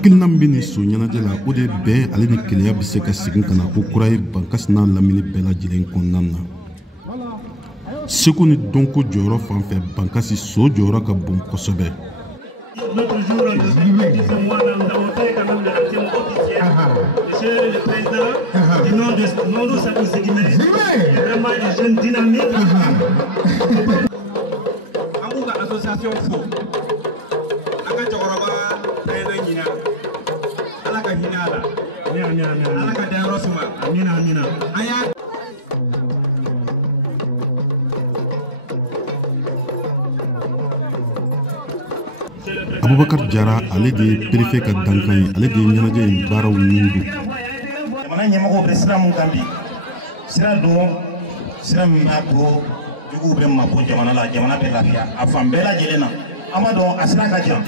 hakilina min ni so ɲɛnajɛ la o de bɛɛ ale ni keleya bɛ se ka segin ka na ko kura ye bankasi n'a lamini bɛɛ lajɛlen kɔnɔna na. Seko ni donko jɔyɔrɔ fan fɛ bankasi so jɔyɔrɔ ka bon kosɛbɛ. Notre jour de ce mois, nous avons fait quand même le thème officiel. Monsieur le Président, du nom de Seko vraiment des jeunes dynamiques. Amuga association fo. Anga jogoroba ayna nyina. Ala ka hinala. Ala ka dayro suma. Amina. Aya Abubakar Jara ale de ye préfet ka dankan ye, ale de ye ɲɛnajɛ in baaraw ɲindu. Jamana ɲɛmɔgɔw bɛ sira mun kan bi, sira min b'a to juguw bɛ mabɔ jamana la, jamana bɛ lafiya a fan bɛɛ lajɛlen na. An b'a dɔn a sira ka jan.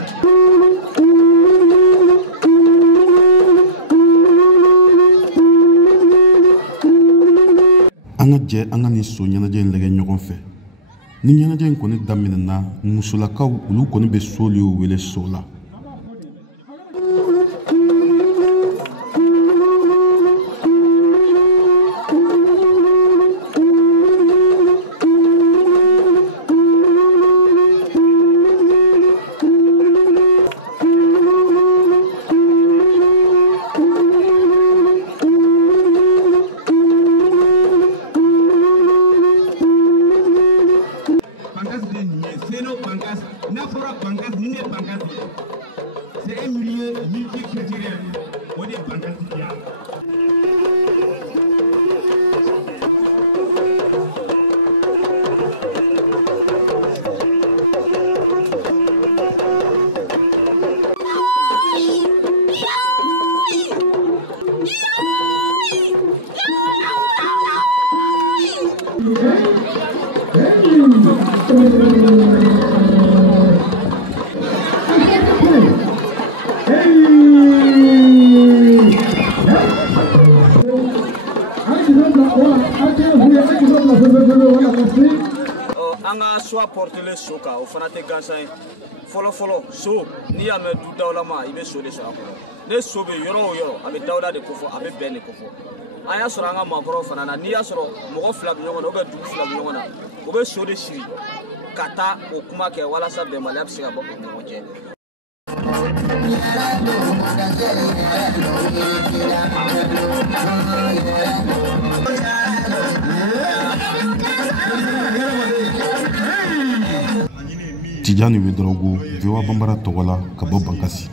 An ka jɛ an ka nin so ɲɛnajɛ in lajɛ ɲɔgɔn fɛ. Ni ɲɛnajɛ in kɔni daminɛna, musolakaw olu kɔni bɛ so le wele so la. C'est un milieu multiculturel. On est Bankasi. Anga soit porter le soka au fanate gansan folo so ni ya me du dawlama ibe so de so akolo ne so be yoro abe dawla de kofo abe ben kofo aya soro anga makoro fanana ni ya soro mogo fla bi nyongona obe du fla bi nyongona obe so de shiri kata o kuma ke wala sa be mali abse abo ko je Tijani Wedrogo, VOA Bambara Togola, Kabo Bankasi.